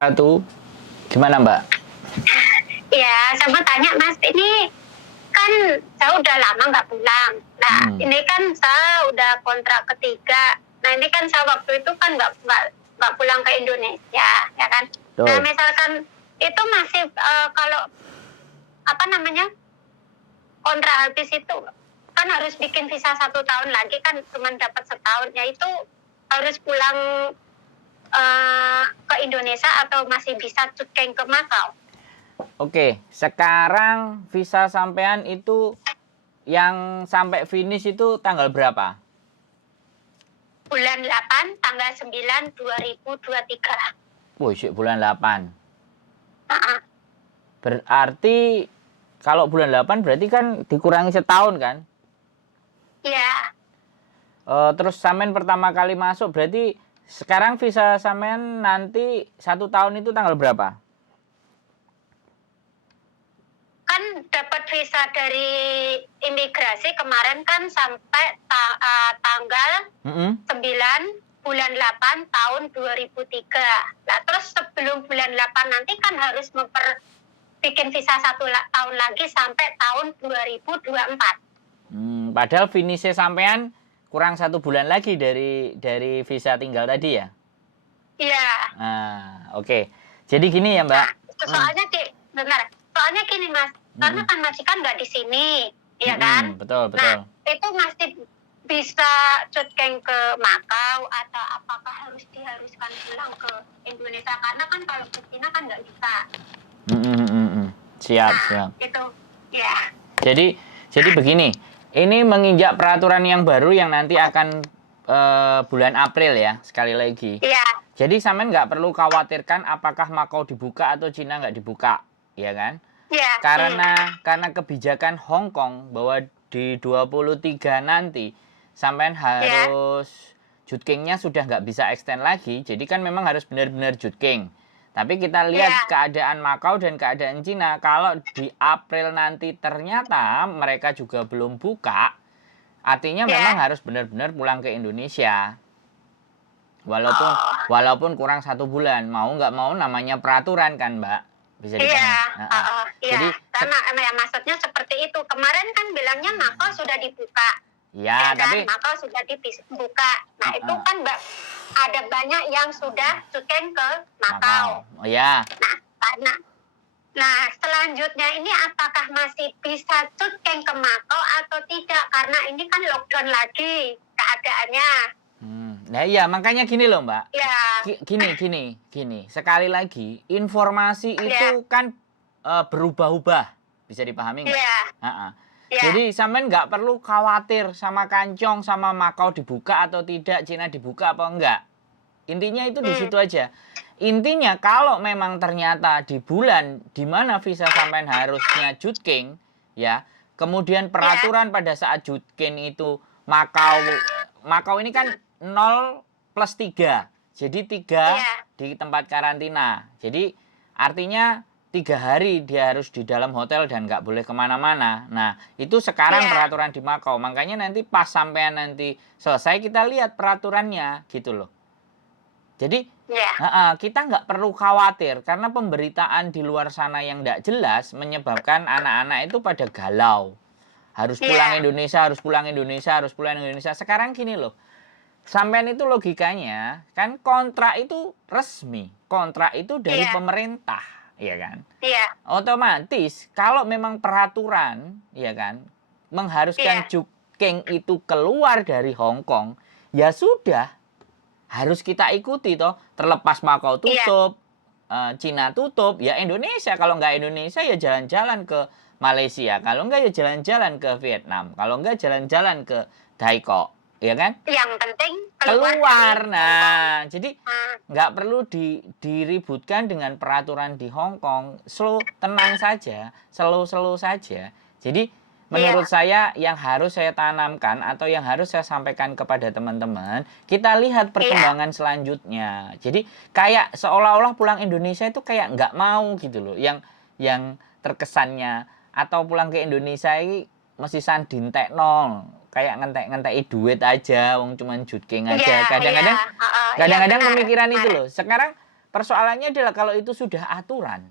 Satu, gimana Mbak? Ya, saya mau tanya Mas, ini kan saya udah lama nggak pulang. Nah, ini kan saya udah kontrak ketiga. Nah, ini kan saya waktu itu kan nggak pulang ke Indonesia, ya kan? Nah, Betul. misalkan itu masih kalau apa namanya kontrak habis itu kan harus bikin visa 1 tahun lagi kan cuma dapat setahun. Ya itu harus pulang ke Indonesia atau masih bisa cuting ke Makau? Oke, sekarang visa sampean itu yang sampai finish itu tanggal berapa? Bulan 8 tanggal 9 2023. Wih, bulan 8. Uh-uh. Berarti kalau bulan 8 berarti kan dikurangi setahun kan? Iya. Terus sampean pertama kali masuk berarti sekarang visa sampean nanti 1 tahun itu tanggal berapa? Kan dapat visa dari imigrasi kemarin kan sampai tanggal 9 bulan 8 tahun 2003. Nah, terus sebelum bulan 8 nanti kan harus bikin visa 1 tahun lagi sampai tahun 2024. Padahal finishnya sampean kurang 1 bulan lagi dari visa tinggal tadi ya? Iya. Nah, oke. Jadi gini ya Mbak. Nah, soalnya gini Mas, karena kan majikan nggak di sini, ya kan? Betul. Nah, itu masih bisa cuting ke Makau atau apakah diharuskan pulang ke Indonesia? Karena kan kalau ke Cina kan nggak bisa. Siap. Itu, ya. Jadi begini, ini menginjak peraturan yang baru yang nanti akan bulan April ya, sekali lagi. Iya. Jadi sampean nggak perlu khawatirkan apakah Makau dibuka atau Cina nggak dibuka, ya kan? Iya. Karena kebijakan Hong Kong bahwa di 23 nanti sampean harus jutkingnya sudah nggak bisa extend lagi. Jadi kan memang harus benar-benar jutking. Tapi kita lihat keadaan Makau dan keadaan Cina. Kalau di April nanti ternyata mereka juga belum buka, artinya memang harus benar-benar pulang ke Indonesia. Walaupun kurang 1 bulan, mau nggak mau namanya peraturan kan Mbak, bisa dipahami. Jadi karena maksudnya seperti itu. Kemarin kan bilangnya Makau sudah dibuka. Ya, tapi Makau sudah dibuka. Nah itu kan ada banyak yang sudah cuting ke Makau. Oh ya. Nah selanjutnya ini apakah masih bisa cuting ke Makau atau tidak? Karena ini kan lockdown lagi keadaannya. Nah iya, makanya gini loh Mbak. Ya. Gini. Sekali lagi, informasi itu kan berubah-ubah. Bisa dipahami nggak? Ya. Jadi sampean nggak perlu khawatir sama Kancong, sama Makau dibuka atau tidak, Cina dibuka apa enggak. Intinya itu di situ aja. Intinya kalau memang ternyata di bulan di mana visa sampean harusnya jutking, ya, kemudian peraturan pada saat jutking itu Makau ini kan 0+3. Jadi 3 di tempat karantina. Jadi artinya 3 hari dia harus di dalam hotel dan nggak boleh kemana-mana. Nah, itu sekarang peraturan di Makau. Makanya nanti pas sampean nanti selesai kita lihat peraturannya gitu loh. Jadi kita nggak perlu khawatir karena pemberitaan di luar sana yang nggak jelas menyebabkan anak-anak itu pada galau. Harus pulang Indonesia. Sekarang gini loh. Sampean itu logikanya kan kontrak itu resmi. Kontrak itu dari pemerintah, ya kan? Iya. Otomatis kalau memang peraturan, ya kan, mengharuskan juking itu keluar dari Hong Kong, ya sudah harus kita ikuti toh. Terlepas Makau tutup, Cina tutup, ya Indonesia. Kalau nggak Indonesia ya jalan-jalan ke Malaysia. Kalau nggak ya jalan-jalan ke Vietnam. Kalau nggak jalan-jalan ke Daiko. Ya kan? Yang penting keluar. Nah, jadi nggak perlu diributkan dengan peraturan di Hong Kong. Tenang saja, slow saja. Jadi menurut saya yang harus saya tanamkan atau yang harus saya sampaikan kepada teman-teman, kita lihat perkembangan selanjutnya. Jadi kayak seolah-olah pulang Indonesia itu kayak nggak mau gitu loh. Yang terkesannya atau pulang ke Indonesia ini mesti sandintek nol. Kayak ngentek duit aja, wong cuman jutking aja. Kadang-kadang pemikiran itu loh. Sekarang persoalannya adalah kalau itu sudah aturan.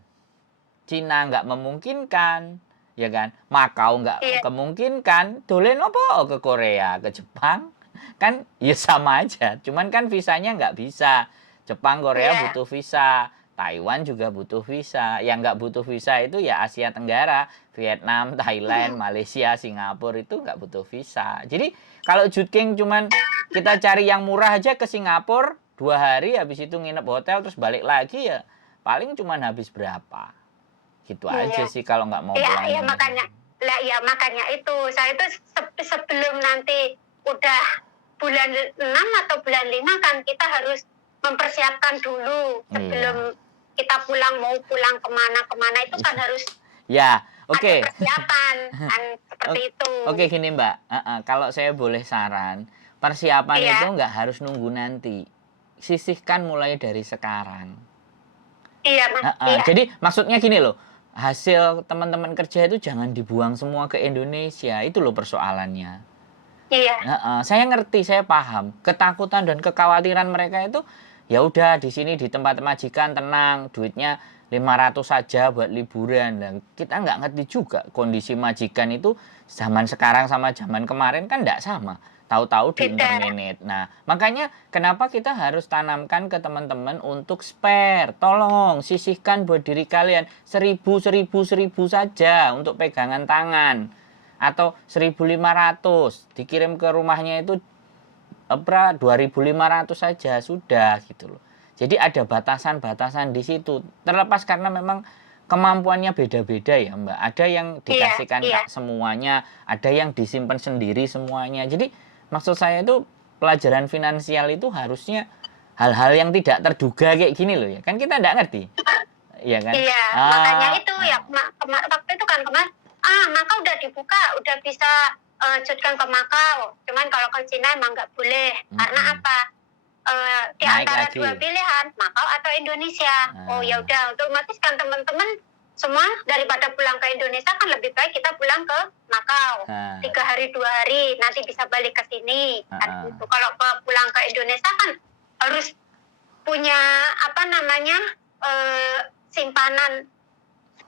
Cina nggak memungkinkan, ya kan? Makau nggak kemungkinkan, dolen apa ke Korea, ke Jepang, kan ya sama aja. Cuman kan visanya nggak bisa. Jepang, Korea butuh visa, Taiwan juga butuh visa. Yang nggak butuh visa itu ya Asia Tenggara, Vietnam, Thailand, Malaysia, Singapura itu nggak butuh visa. Jadi kalau Jutking cuman kita cari yang murah aja ke Singapura 2 hari, habis itu nginep hotel terus balik lagi ya paling cuman habis berapa. Gitu aja sih kalau nggak mau pulang. Iya makanya itu saya itu sebelum nanti udah bulan 6 atau bulan 5 kan kita harus mempersiapkan dulu sebelum kita mau pulang kemana itu kan harus ada persiapan kan seperti itu. Oke, gini Mbak, kalau saya boleh saran, persiapan itu nggak harus nunggu nanti, sisihkan mulai dari sekarang. Iya Mas. Jadi maksudnya gini loh, hasil teman-teman kerja itu jangan dibuang semua ke Indonesia, itu loh persoalannya. Iya. Saya ngerti, saya paham ketakutan dan kekhawatiran mereka itu. Ya udah di sini di tempat majikan tenang, duitnya 500 saja buat liburan. Dan kita nggak ngerti juga kondisi majikan itu zaman sekarang sama zaman kemarin kan nggak sama. Tahu-tahu di internet. Nah, makanya kenapa kita harus tanamkan ke teman-teman untuk spare. Tolong sisihkan buat diri kalian 1.000 saja untuk pegangan tangan. Atau 1.500 dikirim ke rumahnya itu 2.500 saja sudah gitu loh. Jadi ada batasan-batasan di situ. Terlepas karena memang kemampuannya beda-beda ya Mbak. Ada yang dikasihkan semuanya, ada yang disimpan sendiri semuanya. Jadi maksud saya itu pelajaran finansial itu harusnya hal-hal yang tidak terduga kayak gini loh ya. Kan kita tidak ngerti. Iya kan? Iya, makanya itu ya waktu itu kan kemarin Makau udah dibuka, udah bisa Jutking ke Makau. Cuman kalau ke Cina emang nggak boleh. Karena apa? Di antara dua pilihan, Makau atau Indonesia. Oh ya udah, otomatis kan teman-teman semua daripada pulang ke Indonesia kan lebih baik kita pulang ke Makau. 3 hari 2 hari, nanti bisa balik ke sini. Kan gitu. Kalau pulang ke Indonesia kan harus punya simpanan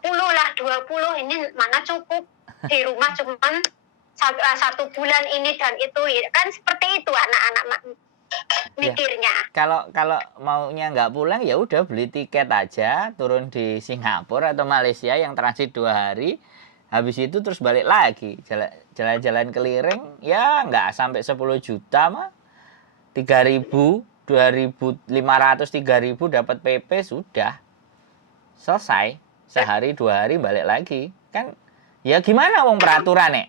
10 lah, 20 ini mana cukup. Di rumah cuman 1 bulan ini dan itu kan seperti itu anak-anak mikirnya. Kalau maunya nggak pulang ya udah beli tiket aja, turun di Singapura atau Malaysia yang transit 2 hari, habis itu terus balik lagi jalan-jalan keliling ya nggak sampai 10 juta mah, 3.000, 2.500, 3.000 dapat PP sudah selesai, sehari 2 hari balik lagi kan. Ya gimana wong peraturan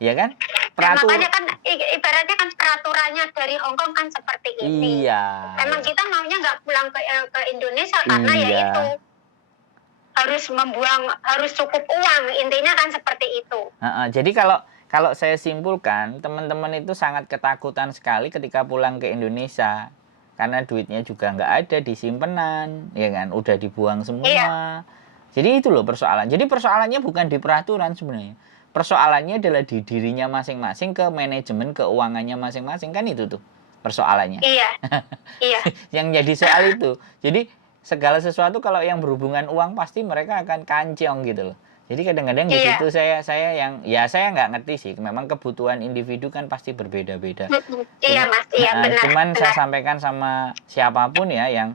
ya kan? Makanya kan ibaratnya kan peraturannya dari Hong Kong kan seperti ini. Iya. Emang kita maunya nggak pulang ke Indonesia karena ya itu harus cukup uang, intinya kan seperti itu. Jadi kalau saya simpulkan, teman-teman itu sangat ketakutan sekali ketika pulang ke Indonesia karena duitnya juga nggak ada di simpenan, ya kan? Udah dibuang semua. Iya. Jadi itu loh persoalan. Jadi persoalannya bukan di peraturan sebenarnya. Persoalannya adalah di dirinya masing-masing, ke manajemen keuangannya masing-masing, kan itu tuh persoalannya. Iya. Iya. Yang jadi soal itu. Jadi segala sesuatu kalau yang berhubungan uang pasti mereka akan kancong gitu loh. Jadi kadang-kadang di situ saya nggak ngerti sih. Memang kebutuhan individu kan pasti berbeda-beda. Iya Mas, iya benar. Cuman saya sampaikan sama siapapun ya yang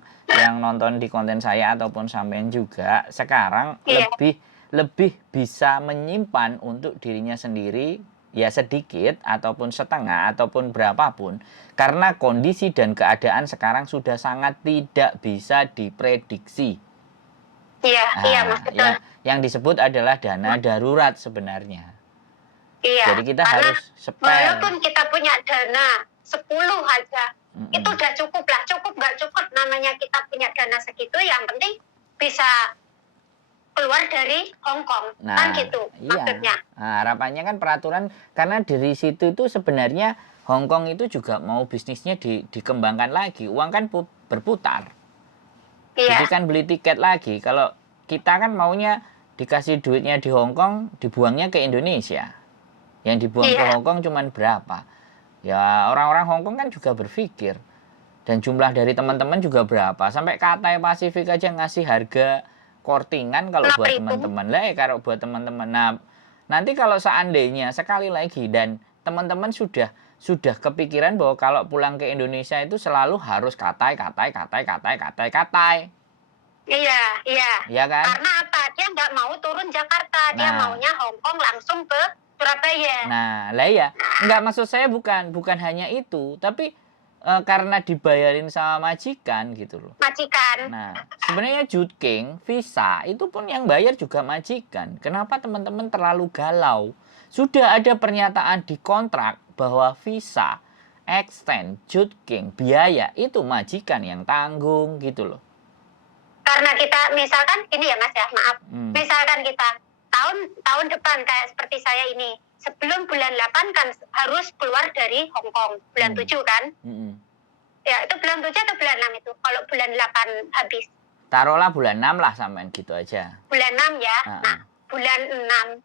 nonton di konten saya ataupun sampean juga, sekarang lebih bisa menyimpan untuk dirinya sendiri ya sedikit ataupun setengah ataupun berapapun, karena kondisi dan keadaan sekarang sudah sangat tidak bisa diprediksi. Iya Mas, betul. Yang disebut adalah dana darurat sebenarnya. Iya. Jadi kita harus spare. Walaupun kita punya dana 10 aja, itu udah cukup lah. Cukup nggak cukup, namanya kita punya dana segitu, yang penting bisa keluar dari Hong Kong. Kan gitu maksudnya. Nah, harapannya kan peraturan, karena dari situ itu sebenarnya Hong Kong itu juga mau bisnisnya dikembangkan lagi. Uang kan berputar. Iya. Jadi kan beli tiket lagi. Kalau kita kan maunya dikasih duitnya di Hong Kong, dibuangnya ke Indonesia. Yang dibuang ke Hong Kong cuman berapa? Ya orang-orang Hong Kong kan juga berpikir, Dan jumlah dari teman-teman juga berapa? Sampai Cathay Pacific aja ngasih harga kortingan kalau buat teman-teman. Lah kalau buat teman-teman. Nah, nanti kalau seandainya sekali lagi dan teman-teman sudah kepikiran bahwa kalau pulang ke Indonesia itu selalu harus Cathay. Iya. Iya kan? Karena apa? Dia nggak mau turun Jakarta, dia maunya Hong Kong langsung ke Surabaya. Nah, lah ya, nggak, maksud saya bukan hanya itu, tapi karena dibayarin sama majikan gitu loh. Majikan. Nah, sebenarnya Juking, visa itu pun yang bayar juga majikan. Kenapa teman-teman terlalu galau? Sudah ada pernyataan di kontrak bahwa visa, extend, Juking, biaya itu majikan yang tanggung gitu loh. Karena kita misalkan ini ya Mas ya, maaf. Misalkan kita tahun depan kayak seperti saya ini, sebelum bulan 8 kan harus keluar dari Hong Kong. Bulan 7 kan? Ya, itu bulan 7 atau bulan 6 itu? Kalau bulan 8 habis. Taruhlah bulan 6 lah sampean gitu aja. Bulan 6 ya. Nah, bulan 6.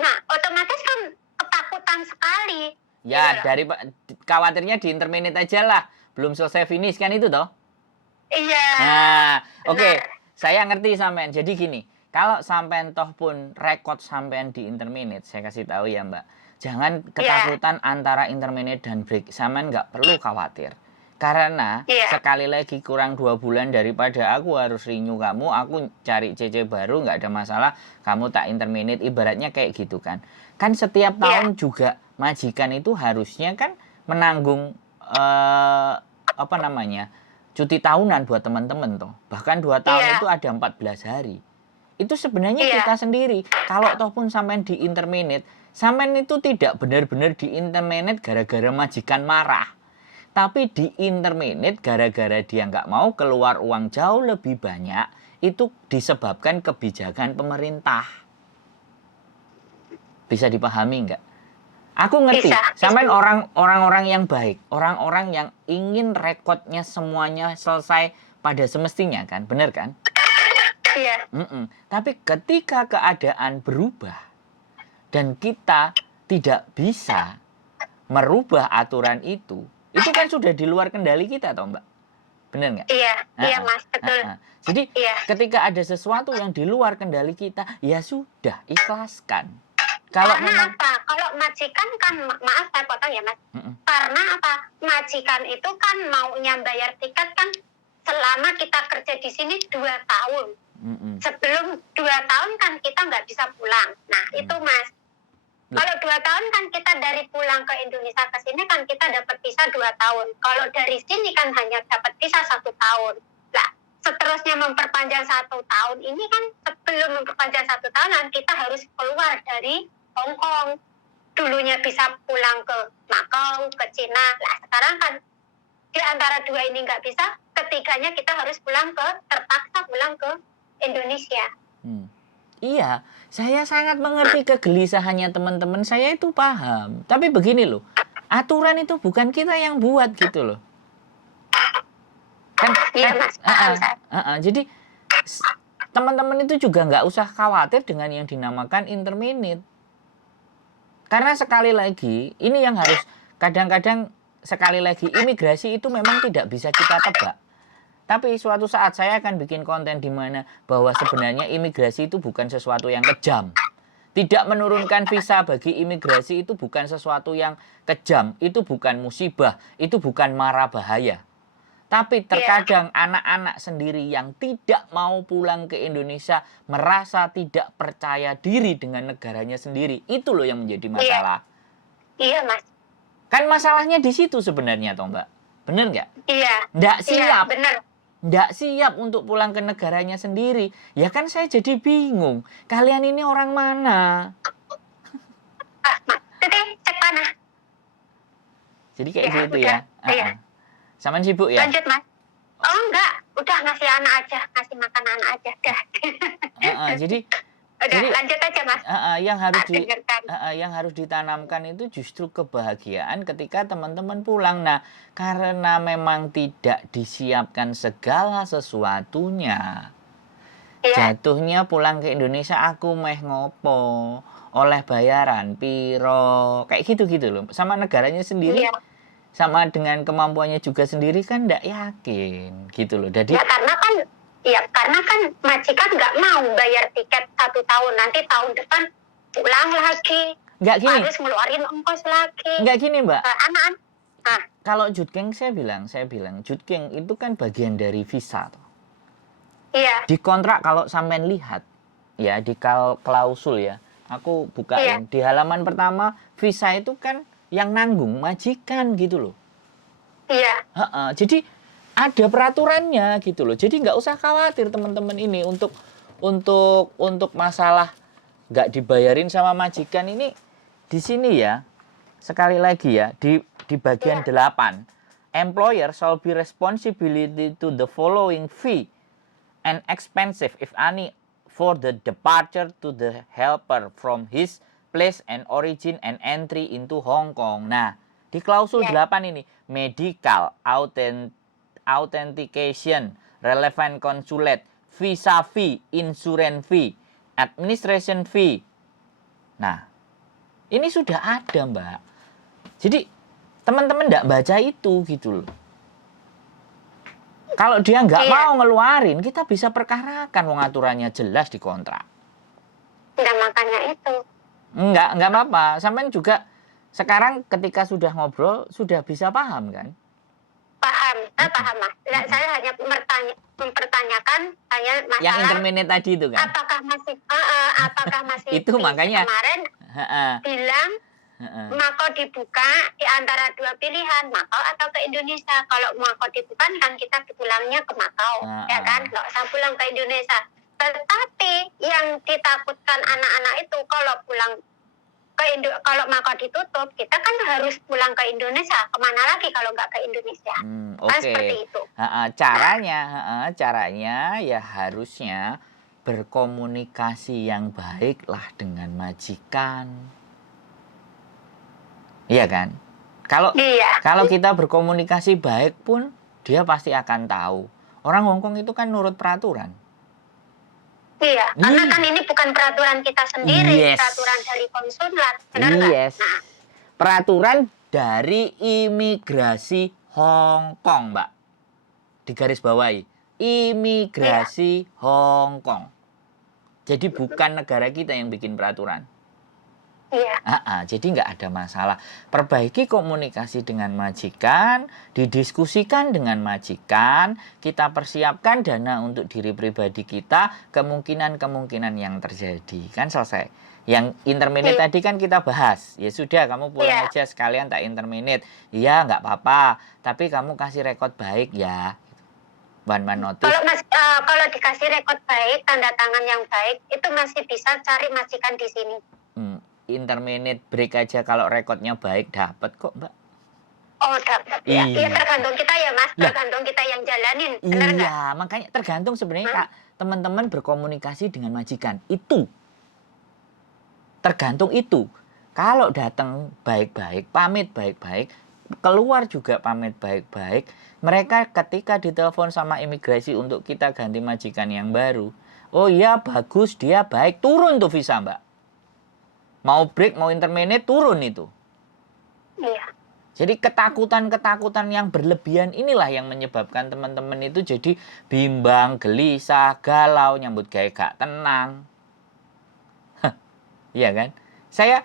Nah, otomatis kan ketakutan sekali. Ya, dari khawatirnya di interminate aja lah. Belum selesai finish kan itu toh? Iya. Nah, oke. Saya ngerti sampean. Jadi gini, kalau sampean toh pun rekod sampean di interminate, saya kasih tahu ya Mbak. Jangan ketakutan antara interminate dan break. Sampean nggak perlu khawatir. Karena sekali lagi kurang 2 bulan daripada aku harus renew kamu, aku cari CC baru nggak ada masalah, kamu tak interminate, ibaratnya kayak gitu kan. Kan setiap tahun juga majikan itu harusnya kan menanggung cuti tahunan buat teman-teman toh. Bahkan 2 tahun itu ada 14 hari. Itu sebenarnya kita sendiri. Kalau toh pun sampean di interminate, sampean itu tidak benar-benar di interminate gara-gara majikan marah. Tapi di interminate gara-gara dia nggak mau keluar uang jauh lebih banyak, itu disebabkan kebijakan pemerintah. Bisa dipahami nggak? Aku ngerti, sampean orang-orang yang baik, orang-orang yang ingin rekodnya semuanya selesai pada semestinya kan, bener kan? Iya. Tapi ketika keadaan berubah dan kita tidak bisa merubah aturan itu kan sudah di luar kendali kita toh Mbak, bener nggak? Iya Mas, betul. Jadi ketika ada sesuatu yang di luar kendali kita, ya sudah ikhlaskan. Karena apa? Kalau majikan kan, maaf saya potong ya Mas. Karena apa? Majikan itu kan maunya bayar tiket kan selama kita kerja di sini 2 tahun. Sebelum 2 tahun kan kita nggak bisa pulang. Nah itu Mas. Kalau 2 tahun kan kita dari pulang ke Indonesia ke sini kan kita dapat visa 2 tahun. Kalau dari sini kan hanya dapat visa 1 tahun. Nah seterusnya memperpanjang 1 tahun ini kan, sebelum memperpanjang 1 tahun kan kita harus keluar dari Hong Kong. Dulunya bisa pulang ke Macau, ke Cina. Nah sekarang kan di antara 2 ini nggak bisa, ketiganya kita harus terpaksa pulang ke Indonesia. Iya, saya sangat mengerti kegelisahannya teman-teman, saya itu paham. Tapi begini loh, aturan itu bukan kita yang buat gitu loh. Jadi teman-teman itu juga nggak usah khawatir dengan yang dinamakan interminate. Karena sekali lagi, ini yang harus kadang-kadang sekali lagi, imigrasi itu memang tidak bisa kita tebak. Tapi suatu saat saya akan bikin konten di mana bahwa sebenarnya imigrasi itu bukan sesuatu yang kejam. Tidak menurunkan visa bagi imigrasi itu bukan sesuatu yang kejam. Itu bukan musibah, itu bukan mara bahaya. Tapi terkadang anak-anak sendiri yang tidak mau pulang ke Indonesia merasa tidak percaya diri dengan negaranya sendiri. Itu loh yang menjadi masalah. Iya, Mas. Kan masalahnya di situ sebenarnya toh Mbak. Bener nggak? Iya. Nggak siap. Iya, bener. Nggak siap untuk pulang ke negaranya sendiri. Ya kan saya jadi bingung. Kalian ini orang mana? Mas, cek mana? Jadi kayak gitu ya. Iya. Sama sibuk ya? Lanjut, Mas. Oh, enggak. Udah ngasih anak aja. Ngasih makan anak aja. Jadi lanjut aja, Mas. Yang harus ditanamkan itu justru kebahagiaan ketika teman-teman pulang. Nah, karena memang tidak disiapkan segala sesuatunya, jatuhnya pulang ke Indonesia aku meh ngopo, oleh bayaran piro, kayak gitu loh. Sama negaranya sendiri sama dengan kemampuannya juga sendiri kan nggak yakin gitu loh. Jadi karena kan majikan nggak mau bayar tiket 1 tahun, nanti tahun depan pulang lagi, nggak gini, harus ngeluarin ongkos lagi. Nggak gini Mbak, anak-anak kalau Jutgeng saya bilang Jutgeng itu kan bagian dari visa toh. Iya. Di kontrak kalau sampean lihat ya di klausul ya, aku bukain di halaman pertama, visa itu kan yang nanggung majikan gitu loh. Iya. Jadi ada peraturannya gitu loh. Jadi nggak usah khawatir teman-teman ini untuk masalah nggak dibayarin sama majikan ini di sini ya. Sekali lagi ya di bagian 8, employer shall be responsibility to the following fee and expensive if any for the departure to the helper from his place and origin and entry into Hong Kong. Nah, di klausul 8 ini, medical, authentication, relevant consulate, visa fee, insurance fee, administration fee. Nah, ini sudah ada, Mbak. Jadi, teman-teman nggak baca itu gitu loh. Kalau dia nggak mau ngeluarin, kita bisa perkarakan, wong aturannya jelas di kontrak. Enggak, makanya itu. Enggak apa-apa. Sampean juga sekarang ketika sudah ngobrol, sudah bisa paham kan? Paham, paham Mas. Saya hanya mempertanyakan hanya masalah yang intermediate tadi itu kan? Apakah masih itu makanya kemarin bilang Makau dibuka di antara 2 pilihan, Makau atau ke Indonesia. Kalau Makau dibuka kan kita pulangnya ke Makau, ya kan? Nggak usah pulang ke Indonesia. Tetapi yang ditakutkan anak-anak itu kalau pulang kalau Makau ditutup, kita kan harus pulang ke Indonesia. Kemana lagi kalau nggak ke Indonesia? Kan seperti itu. Caranya ya harusnya berkomunikasi yang baik lah dengan majikan. Iya kan? Kalau kita berkomunikasi baik pun dia pasti akan tahu. Orang Hongkong itu kan nurut peraturan. Iya, karena kan ini bukan peraturan kita sendiri, peraturan dari konsulat, benar nggak? Nah. Peraturan dari imigrasi Hongkong, Mbak. Digarisbawahi, imigrasi Hongkong. Jadi bukan negara kita yang bikin peraturan. Iya. Jadi nggak ada masalah. Perbaiki komunikasi dengan majikan, didiskusikan dengan majikan, kita persiapkan dana untuk diri pribadi kita, kemungkinan-kemungkinan yang terjadi. Kan selesai. Yang interminate tadi kan kita bahas. Ya sudah, kamu pulang aja sekalian tak interminate. Iya, nggak apa-apa. Tapi kamu kasih rekod baik ya. One notice. Kalau dikasih rekod baik, tanda tangan yang baik, itu masih bisa cari majikan di sini. Interminate break aja kalau rekodnya baik dapat kok, Mbak. Oh, dapat ya. Iya, tergantung kita ya, Mas. Tergantung kita yang jalanin. Benar nggak? Iya, makanya tergantung sebenarnya Kak, teman-teman berkomunikasi dengan majikan. Itu tergantung itu. Kalau datang baik-baik, pamit baik-baik, keluar juga pamit baik-baik, mereka ketika ditelepon sama imigrasi untuk kita ganti majikan yang baru, oh iya bagus, dia baik, turun tuh visa, Mbak. Mau break, mau interminate, turun itu. Iya. Jadi ketakutan-ketakutan yang berlebihan inilah yang menyebabkan teman-teman itu jadi bimbang, gelisah, galau, nyambut gawe gak tenang. Iya kan? Saya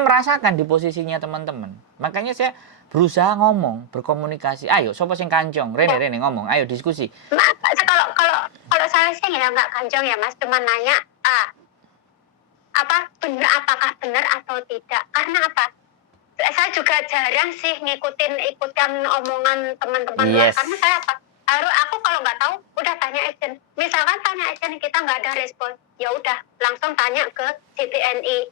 merasakan di posisinya teman-teman. Makanya saya berusaha ngomong, berkomunikasi. Ayo, sopo sing kancong? Rene ngomong. Ayo diskusi. Kalau saya sih nggak kancong ya, Mas. Cuma nanya, apakah benar atau tidak? Karena apa? Saya juga jarang sih ngikutin omongan teman-teman luar. Karena saya aku kalau nggak tahu udah tanya agent. Misalkan tanya agent kita nggak ada respon, ya udah langsung tanya ke CTNI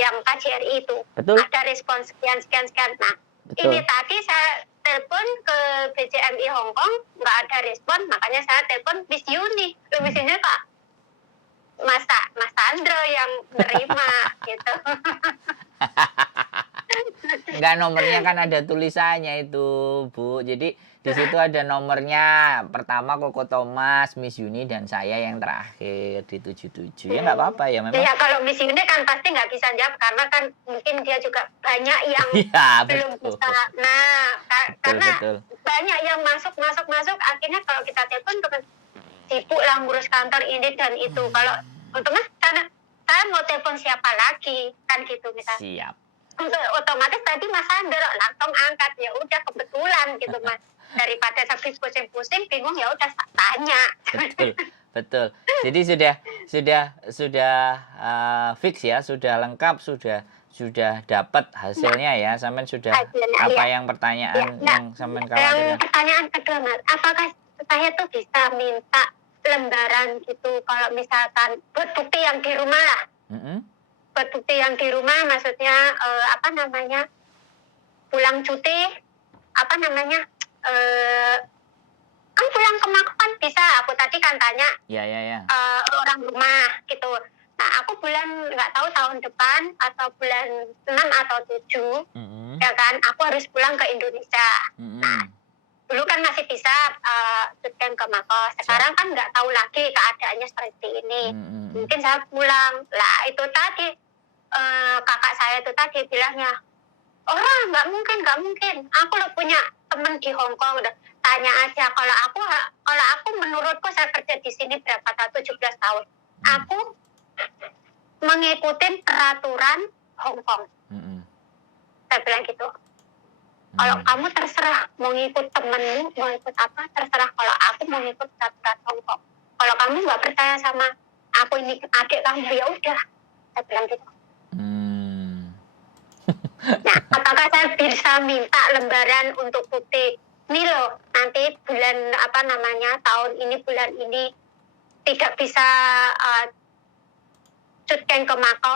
yang KJRI itu. Betul. Ada respon sekian. Nah, betul. Ini tadi saya telepon ke BCMI Hong Kong nggak ada respon, makanya saya telepon Miss Yuni. Miss Yuni Pak Mas Sandro yang nerima gitu. Enggak, nomornya kan ada tulisannya itu, Bu. Jadi Di situ ada nomornya. Pertama Koko Thomas, Miss Yuni, dan saya yang terakhir di 77. Ya nggak apa-apa ya memang. Ya kalau Miss Yuni kan pasti nggak bisa jawab karena kan mungkin dia juga banyak yang Ya, belum betul. bisa. Nah, karena betul. banyak yang masuk. Akhirnya kalau kita telepon ke sibuk lah ngurus kantor ini dan itu. Kalau otomatis karena saya mau telepon siapa lagi kan gitu misalnya. Siap. Otomatis tadi Mas Sander langsung angkat, ya udah kebetulan gitu Mas, daripada habis pusing-pusing bingung ya udah tanya. Betul. Jadi sudah fix ya, sudah lengkap, sudah dapat hasilnya ya, sampean sudah Hasilnya, apa ya. yang pertanyaan yang sampean Yang khawatirkan. pertanyaan kedua Mas, apakah saya tuh bisa minta lembaran gitu kalau misalkan buat bukti yang di rumah lah. Buat bukti yang di rumah maksudnya pulang cuti kan pulang ke Mako kan bisa, aku tadi kan tanya Ya. orang rumah gitu. Nah aku nggak tahu tahun depan atau bulan 6 atau 7 ya kan aku harus pulang ke Indonesia. Nah dulu kan masih bisa syuting ke Mako, sekarang kan nggak tahu lagi keadaannya seperti ini. Mungkin saya pulang lah, itu tadi kakak saya itu tadi bilangnya, nggak mungkin, aku lo punya temen di Hong Kong, udah tanya aja. Kalau aku menurutku saya kerja di sini berapa tahun, 17 tahun, aku mengikuti peraturan Hong Kong. Saya bilang gitu. Kalau kamu terserah mau ngikut temenmu, mau ikut apa, terserah. Kalau aku mau ngikut peraturan Hong Kong. Kalau kamu nggak percaya sama aku ini adik kamu, ya udah. Saya bilang gitu. Nah, apakah saya bisa minta lembaran untuk bukti ini loh, nanti bulan tahun ini, bulan ini tidak bisa syuting ke Macau,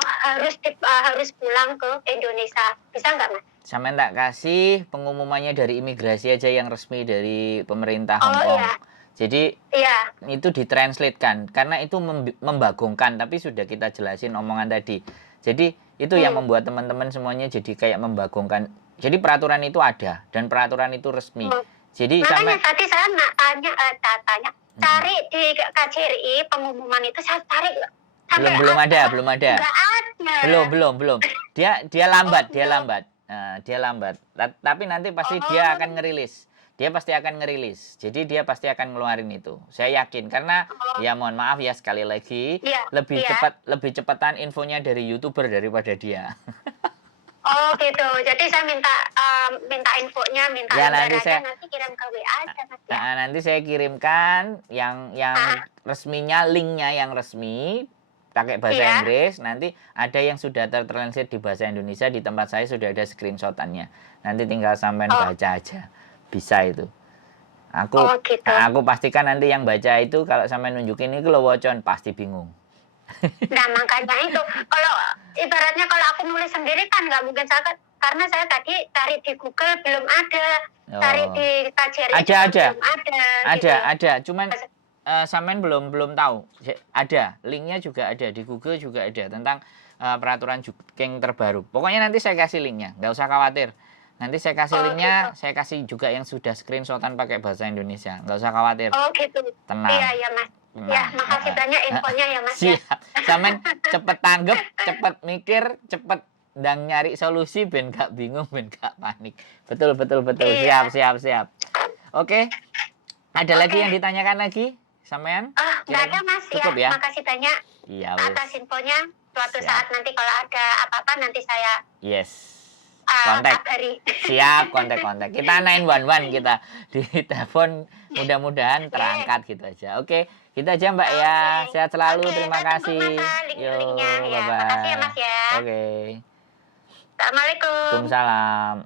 harus pulang ke Indonesia, bisa nggak Mas? Sampean tak kasih pengumumannya dari imigrasi aja yang resmi dari pemerintah Hong Kong. Iya. Jadi iya, itu ditranslatekan karena itu membagongkan, tapi sudah kita jelasin omongan tadi. Jadi itu yang membuat teman-teman semuanya jadi kayak membagongkan. Jadi peraturan itu ada dan peraturan itu resmi. Jadi makanya tadi saya tanya cari di KJRI pengumuman itu, saya cari belum ada. Nggak ada. Belum. Dia lambat. Nah, dia lambat. Tapi nanti pasti dia akan ngerilis. Dia pasti akan ngerilis. Jadi dia pasti akan ngeluarin itu. Saya yakin karena ya mohon maaf ya sekali lagi lebih cepatan infonya dari YouTuber daripada dia. Oh gitu. Jadi saya minta infonya, minta ya, nanti kirim ke WA aja Mas. Nah, nanti saya kirimkan yang resminya, linknya yang resmi pakai bahasa Inggris. Nanti ada yang sudah tertranslate di bahasa Indonesia, di tempat saya sudah ada screenshotannya. Nanti tinggal sampean baca aja. Bisa itu. Gitu. Aku pastikan nanti yang baca itu kalau sampai nunjukin ini lo wocon pasti bingung. Nah makanya itu, kalau ibaratnya kalau aku nulis sendiri kan nggak mungkin sangat, karena saya tadi cari di Google belum ada, cari di KJRI belum ada. Ada. Cuman sampean belum tahu. Ada, linknya juga ada di Google juga ada tentang peraturan syuting terbaru. Pokoknya nanti saya kasih linknya, nggak usah khawatir. Nanti saya kasih linknya, saya kasih juga yang sudah screenshotan pakai bahasa Indonesia. Nggak usah khawatir. Gitu. Tenang. Iya Mas. Ya, makasih banyak infonya ya Mas. Siap. Sampean cepet tanggep, cepet mikir, cepet ndang nyari solusi ben gak bingung, ben gak panik. Betul. Iya. Siap. Oke. Ada lagi yang ditanyakan lagi? Sampean? Nggak ada Mas. Cukup ya. Makasih banyak atas infonya. Suatu saat nanti kalau ada apa-apa nanti saya kontak. Siap, kontak. Kita 911 kita di telepon, mudah-mudahan terangkat gitu aja. Oke, gitu aja Mbak ya. Sehat selalu, terima kasih. Bye-bye. Makasih ya Mas ya. Oke. Assalamualaikum. Waalaikumsalam.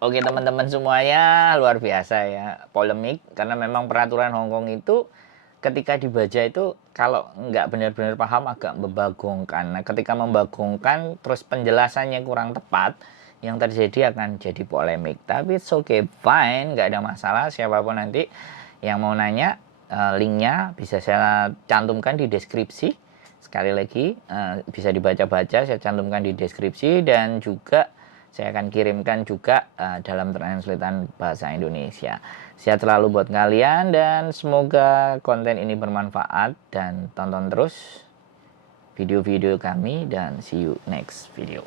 Oke teman-teman semuanya, luar biasa ya, polemik karena memang peraturan Hong Kong itu ketika dibaca itu kalau nggak benar-benar paham agak membagongkan. Nah, ketika membagongkan terus penjelasannya kurang tepat, yang terjadi akan jadi polemik. Tapi it's okay, fine, nggak ada masalah. Siapapun nanti yang mau nanya, linknya bisa saya cantumkan di deskripsi. Sekali lagi bisa dibaca-baca, saya cantumkan di deskripsi dan juga saya akan kirimkan juga dalam translatean bahasa Indonesia. Sehat selalu buat kalian dan semoga konten ini bermanfaat, dan tonton terus video-video kami dan see you next video.